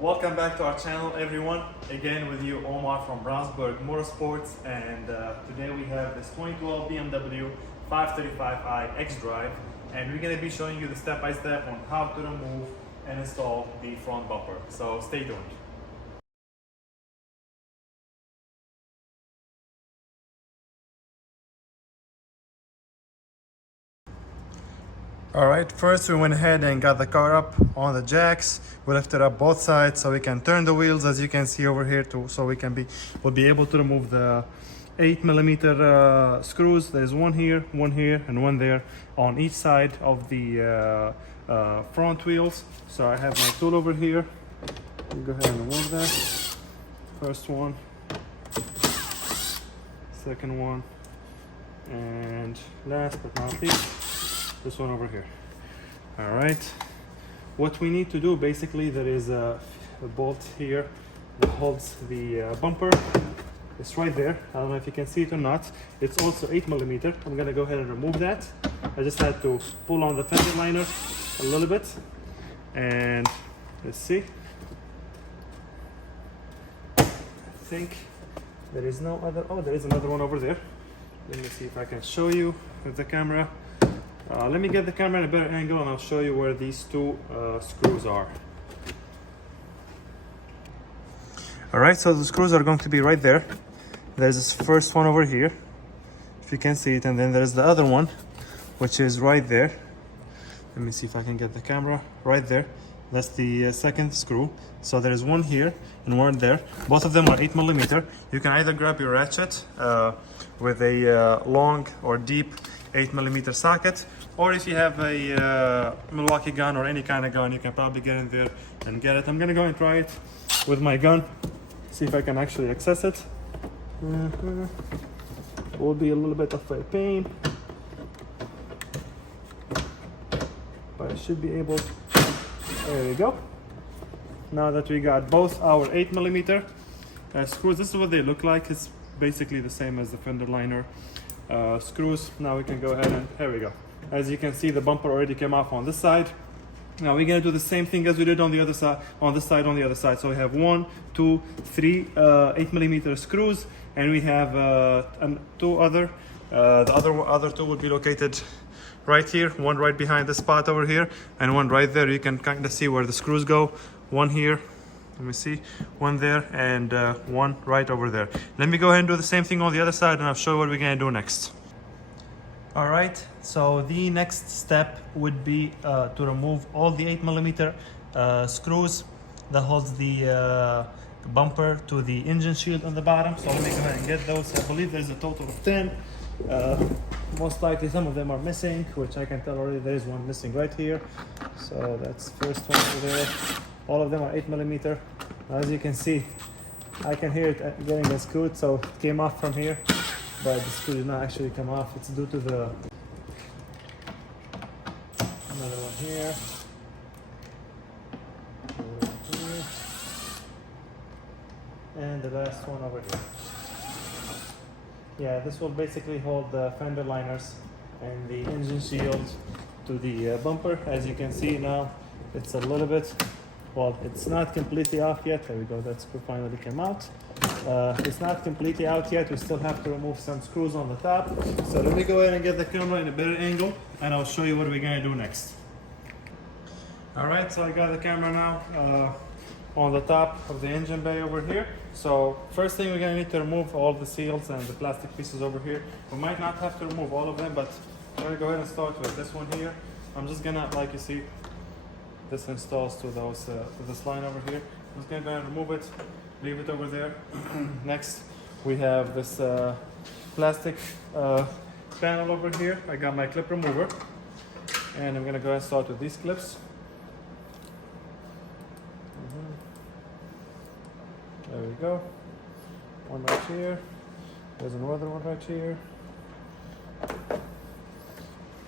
Welcome back to our channel, everyone. Again with you, Omar from Brownsburg Motorsports, and today we have this 2012 BMW 535i X-Drive, and we're going to be showing you the step-by-step on how to remove and install the front bumper. So stay tuned. Alright, first we went ahead and got the car up on the jacks. We lifted up both sides so we can turn the wheels, as you can see over here too, so we'll be able to remove the 8mm screws. There's one here, and one there on each side of the front wheels. So I have my tool over here. I'll go ahead and remove that. First one, second one, and last but not least, this one over here. All right, what we need to do, basically, there is a bolt here that holds the bumper. It's right there. I don't know if you can see it or not. It's also 8mm. I'm gonna go ahead and remove that. I just had to pull on the fender liner a little bit, and let's see. I think there is no other. Oh, there is another one over there. Let me see if I can show you with the camera. Let me get the camera in a better angle and I'll show you where these two screws are. Alright, so the screws are going to be right there. There's this first one over here, if you can see it, and then there's the other one, which is right there. Let me see if I can get the camera right there. That's the second screw. So there's one here and one there. Both of them are 8mm. You can either grab your ratchet with a long or deep 8mm socket, or if you have a Milwaukee gun or any kind of gun, you can probably get in there and get it. I'm gonna go and try it with my gun, see if I can actually access it. It will be a little bit of a pain, but I should be able. There we go. Now that we got both our 8mm screws, this is what they look like. It's basically the same as the fender liner screws. Now we can go ahead and, here we go. As you can see, the bumper already came off on this side. Now we're gonna do the same thing as we did on the other side, on the other side. So we have 1, 2, 3 8mm screws, and we have two other. The other two would be located right here, one right behind the spot over here, and one right there. You can kind of see where the screws go. One here, let me see, one there, and one right over there. Let me go ahead and do the same thing on the other side, and I'll show you what we're gonna do next. All right, so the next step would be to remove all the 8mm screws that holds the bumper to the engine shield on the bottom. So let me go ahead and get those. I believe there's a total of 10. Most likely some of them are missing, which I can tell already. There is one missing right here. So that's first one over there. All of them are 8mm. As you can see, I can hear it getting unscrewed, so it came off from here, but the screw did not actually come off. It's due to the another one here. And the last one over here. Yeah, this will basically hold the fender liners and the engine shield to the bumper. As you can see now, it's a little bit, well, it's not completely off yet. There we go, that screw finally came out. It's not completely out yet. We still have to remove some screws on the top. So let me go ahead and get the camera in a better angle, and I'll show you what we're gonna do next. All right, so I got the camera now on the top of the engine bay over here. So first thing, we're gonna need to remove all the seals and the plastic pieces over here. We might not have to remove all of them, but I'm gonna go ahead and start with this one here. I'm just gonna, like you see, this installs to those to this line over here. I'm just gonna go ahead and remove it, leave it over there. Next, we have this plastic panel over here. I got my clip remover, and I'm gonna go ahead and start with these clips. There we go. One right here. There's another one right here.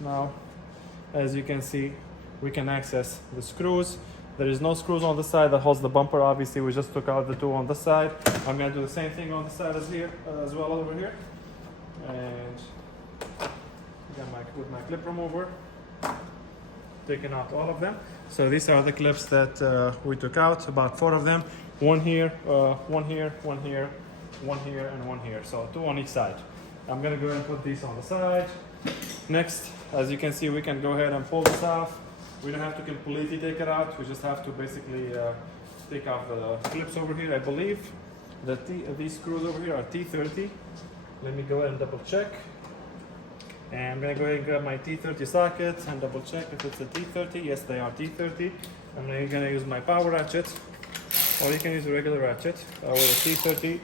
Now, as you can see, we can access the screws. There is no screws on the side that holds the bumper. Obviously, we just took out the two on the side. I'm gonna do the same thing on the side as here, as well over here. And with my clip remover, taking out all of them. So these are the clips that we took out, about 4 of them. One here, one here, one here, one here, and one here. So 2 on each side. I'm gonna go ahead and put these on the side. Next, as you can see, we can go ahead and pull this off. We don't have to completely take it out. We just have to basically take off the clips over here. I believe that these screws over here are T30. Let me go ahead and double check. And I'm gonna go ahead and grab my T30 socket and double check if it's a T30. Yes, they are T30. I'm gonna use my power ratchet, or you can use a regular ratchet with a T30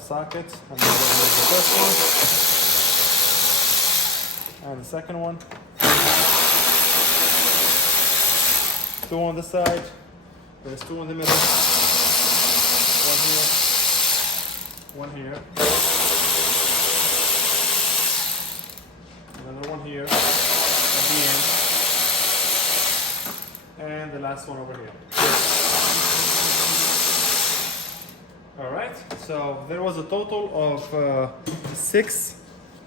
socket. I'm gonna use the first one and the second one. 2 on the side. There's 2 in the middle. 1 here. 1 here. Another one here at the end. And the last one over here. Alright, so there was a total of 6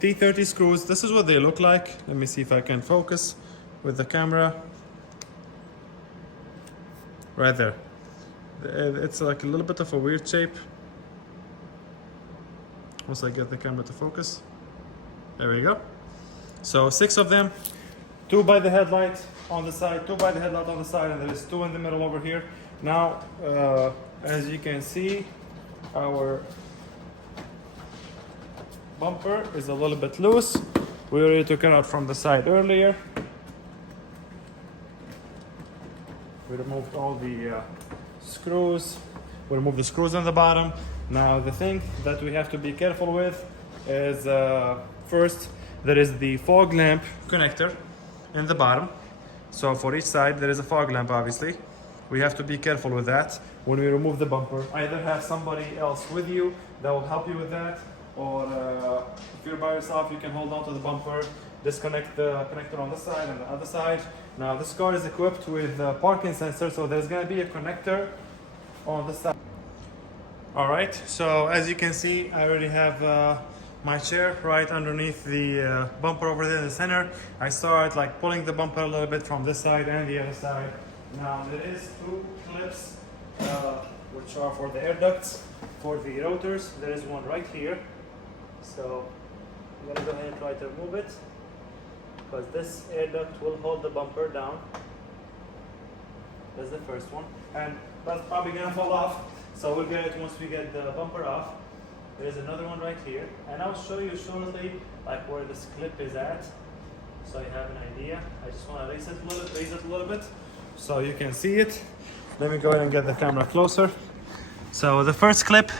T30 screws. This is what they look like. Let me see if I can focus with the camera. Right there. It's like a little bit of a weird shape. Once I get the camera to focus. There we go. So 6 of them, 2 by the headlight on the side, 2 by the headlight on the side, and there is 2 in the middle over here. Now, as you can see, our bumper is a little bit loose. We already took it out from the side earlier. We removed all the screws. We removed the screws on the bottom. Now the thing that we have to be careful with is first, there is the fog lamp connector in the bottom. So for each side there is a fog lamp, obviously. We have to be careful with that when we remove the bumper. Either have somebody else with you that will help you with that, or if you're by yourself, you can hold on to the bumper, disconnect the connector on the side and the other side. Now this car is equipped with a parking sensor, so there's going to be a connector on the side. Alright, so as you can see, I already have my chair right underneath the bumper over there in the center. I started like pulling the bumper a little bit from this side and the other side. Now there is 2 clips which are for the air ducts for the rotors. There is one right here. So I'm going to go ahead and try to remove it, because this air duct will hold the bumper down. That's the first one, and that's probably gonna fall off, so we'll get it once we get the bumper off. There's another one right here, and I'll show you shortly like where this clip is at, so you have an idea. I just want to raise it a little bit so you can see it. Let me go ahead and get the camera closer. So the first clip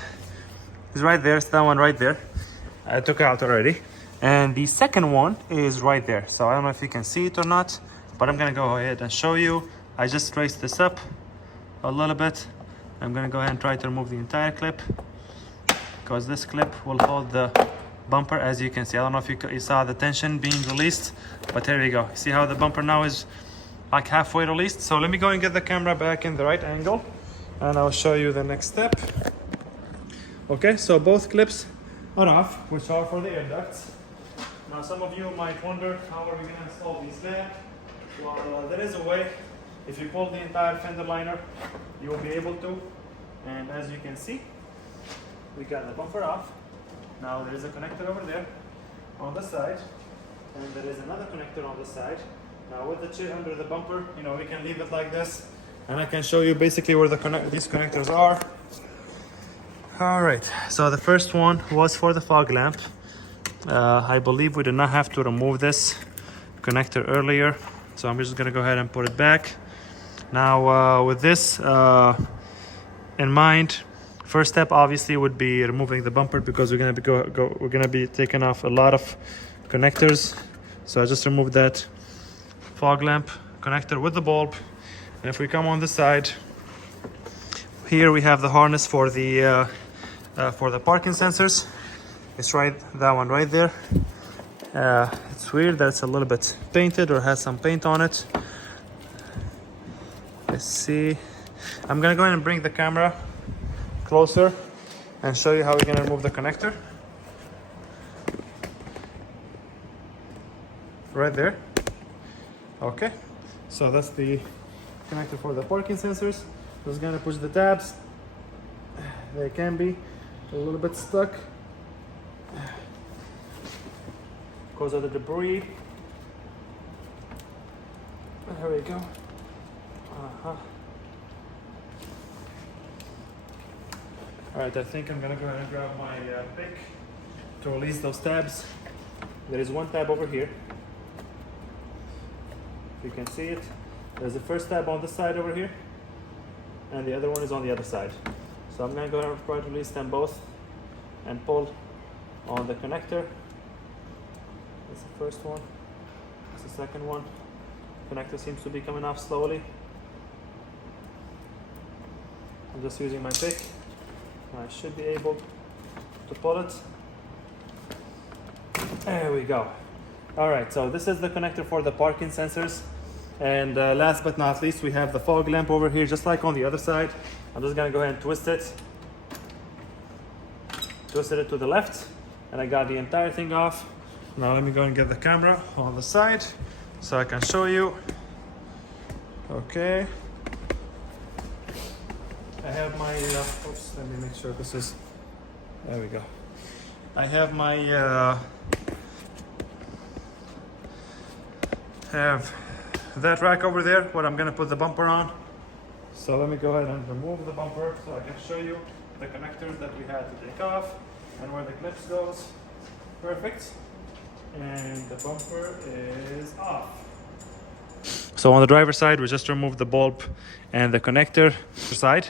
is right there. It's that one right there. I took out already. And the second one is right there. So I don't know if you can see it or not, but I'm gonna go ahead and show you. I just raised this up a little bit. I'm gonna go ahead and try to remove the entire clip, because this clip will hold the bumper, as you can see. I don't know if you saw the tension being released, but here we go. See how the bumper now is like halfway released? So let me go and get the camera back in the right angle, and I'll show you the next step. Okay, so both clips are off, which are for the air ducts. Now some of you might wonder, how are we going to install these lamps? Well, there is a way. If you pull the entire fender liner, you will be able to. And as you can see, we got the bumper off. Now there is a connector over there on the side, and there is another connector on the side. Now with the chair under the bumper, we can leave it like this, and I can show you basically where these connectors are. All right, so the first one was for the fog lamp. I believe we did not have to remove this connector earlier, so I'm just gonna go ahead and put it back. Now with this in mind, first step obviously would be removing the bumper, because we're gonna be taking off a lot of connectors. So I just removed that fog lamp connector with the bulb. And if we come on the side, here we have the harness for the parking sensors. It's that one right there. It's weird that it's a little bit painted or has some paint on it. Let's see. I'm gonna go ahead and bring the camera closer and show you how we're gonna remove the connector. Right there. Okay, so that's the connector for the parking sensors. Just gonna push the tabs. They can be a little bit stuck because of the debris. There we go. All right, I think I'm gonna go ahead and grab my pick to release those tabs. There is one tab over here. If you can see it, there's the first tab on this side over here, and the other one is on the other side. So I'm gonna go ahead and try to release them both and pull on the connector. That's the first one. That's the second one. Connector seems to be coming off slowly. I'm just using my pick. I should be able to pull it. There we go. All right, so this is the connector for the parking sensors. And last but not least, we have the fog lamp over here, just like on the other side. I'm just gonna go ahead and twist it. Twisted it to the left, and I got the entire thing off. Now let me go and get the camera on the side so I can show you. Okay. I have my, oops, let me make sure this is, there we go. I have my, have that rack over there, where I'm gonna put the bumper on. So let me go ahead and remove the bumper so I can show you the connectors that we had to take off and where the clips goes. Perfect. And the bumper is off. So on the driver's side, we just removed the bulb and the connector side.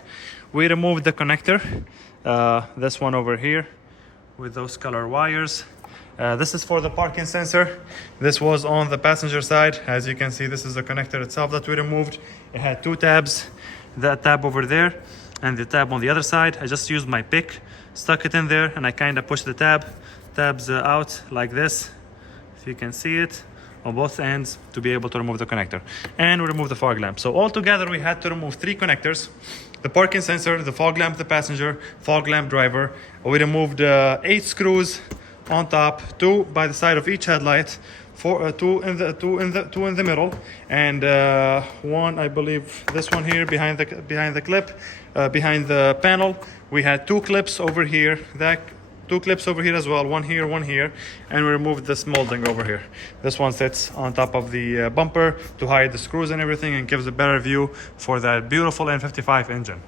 We removed the connector, this one over here with those color wires. This is for the parking sensor. This was on the passenger side. As you can see, this is the connector itself that we removed. It had two tabs, that tab over there and the tab on the other side. I just used my pick, stuck it in there, and I kind of pushed the tabs out like this, if you can see it, on both ends to be able to remove the connector. And we removed the fog lamp. So altogether we had to remove 3 connectors: the parking sensor, the fog lamp, the passenger, fog lamp driver. We removed 8 screws on top, 2 by the side of each headlight, 2 in the middle, and 1, I believe, this one here behind the clip, behind the panel. We had 2 clips over here, 2 clips over here as well, one here, and we removed this molding over here. This one sits on top of the bumper to hide the screws and everything, and gives a better view for that beautiful N55 engine.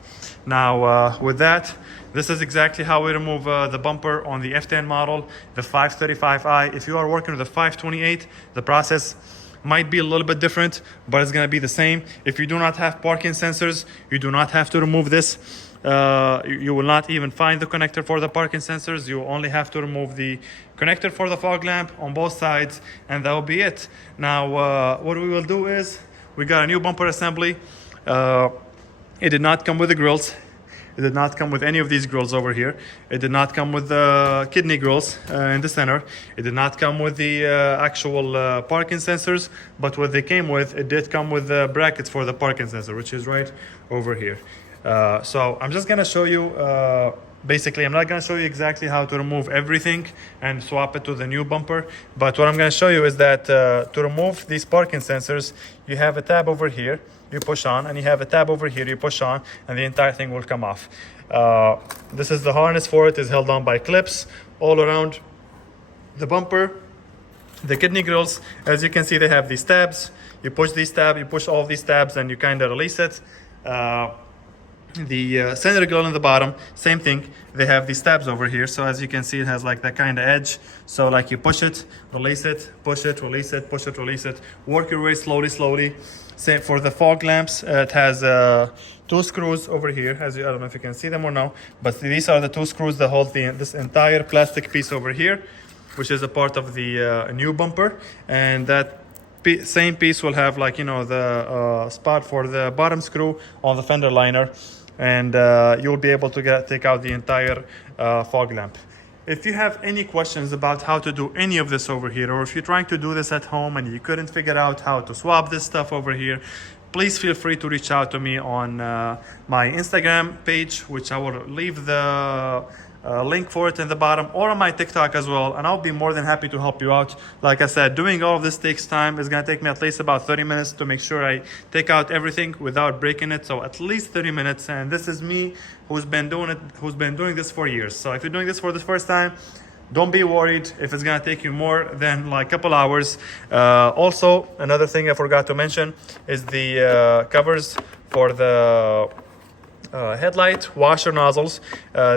Now with that, this is exactly how we remove the bumper on the F10 model, the 535i. If you are working with the 528, the process might be a little bit different, but it's gonna be the same. If you do not have parking sensors, you do not have to remove this. You will not even find the connector for the parking sensors. You only have to remove the connector for the fog lamp on both sides, and that will be it. Now what we will do is, we got a new bumper assembly. It did not come with the grills. It did not come with any of these grills over here. It did not come with the kidney grills in the center. It did not come with the actual parking sensors, but what they came with, it did come with the brackets for the parking sensor, which is right over here. So I'm just gonna show you, basically I'm not gonna show you exactly how to remove everything and swap it to the new bumper, but what I'm gonna show you is that to remove these parking sensors, you have a tab over here, you push on, and you have a tab over here, you push on, and the entire thing will come off. This is the harness for it, is held on by clips all around the bumper. The kidney grills, as you can see, they have these tabs. You push these tabs, you push all these tabs, and you kind of release it. The center grill in the bottom, same thing. They have these tabs over here, so as you can see, it has like that kind of edge. So like you push it, release it, push it, release it, push it, release it. Work your way slowly. Same for the fog lamps. It has 2 screws over here. I don't know if you can see them or no, but these are the 2 screws that hold this entire plastic piece over here, which is a part of the new bumper. And that same piece will have, like, you know, the spot for the bottom screw on the fender liner, and you'll be able to take out the entire fog lamp. If you have any questions about how to do any of this over here, or if you're trying to do this at home and you couldn't figure out how to swap this stuff over here, please feel free to reach out to me on my Instagram page, which I will leave the link for it in the bottom, or on my TikTok as well, and I'll be more than happy to help you out. Like I said, doing all of this takes time. It's gonna take me at least about 30 minutes to make sure I take out everything without breaking it. So at least 30 minutes, and this is me who's been doing this for years. So if you're doing this for the first time, don't be worried if it's gonna take you more than like a couple hours. Also, another thing I forgot to mention is the covers for the headlight washer nozzles.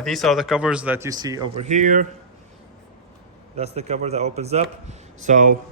These are the covers that you see over here. That's the cover that opens up. So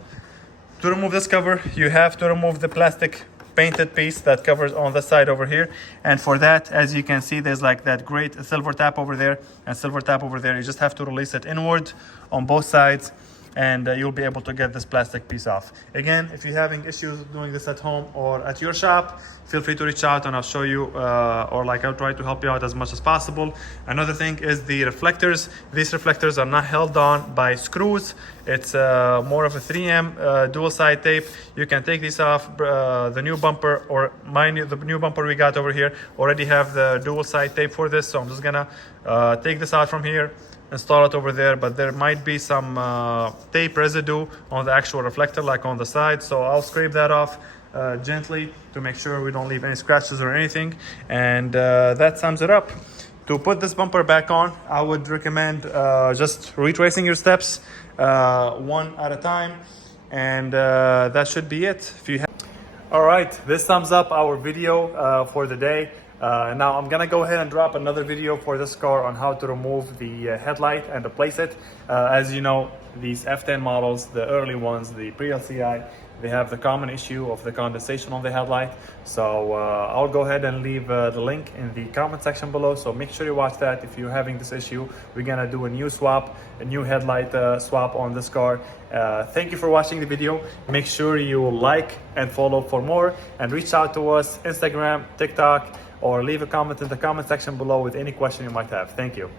to remove this cover, you have to remove the plastic painted piece that covers on the side over here, and for that, as you can see, there's like that great silver tap over there and silver tap over there. You just have to release it inward on both sides, and you'll be able to get this plastic piece off. Again, if you're having issues doing this at home or at your shop, feel free to reach out and I'll show you, or like I'll try to help you out as much as possible. Another thing is the reflectors. These reflectors are not held on by screws. It's more of a 3M dual side tape. You can take these off. The new bumper, or the new bumper we got over here, already have the dual side tape for this. So I'm just gonna take this out from here, install it over there, but there might be some tape residue on the actual reflector, like on the side. So I'll scrape that off gently to make sure we don't leave any scratches or anything. And that sums it up. To put this bumper back on, I would recommend just retracing your steps one at a time, and that should be it. All right, this sums up our video for the day. Now I'm gonna go ahead and drop another video for this car on how to remove the headlight and replace it. As you know, these F10 models, the early ones, the pre-LCI, they have the common issue of the condensation on the headlight. So I'll go ahead and leave the link in the comment section below. So make sure you watch that if you're having this issue. We're gonna do a new headlight swap on this car. Thank you for watching the video. Make sure you like and follow for more, and reach out to us, Instagram, TikTok, or leave a comment in the comment section below with any question you might have. Thank you.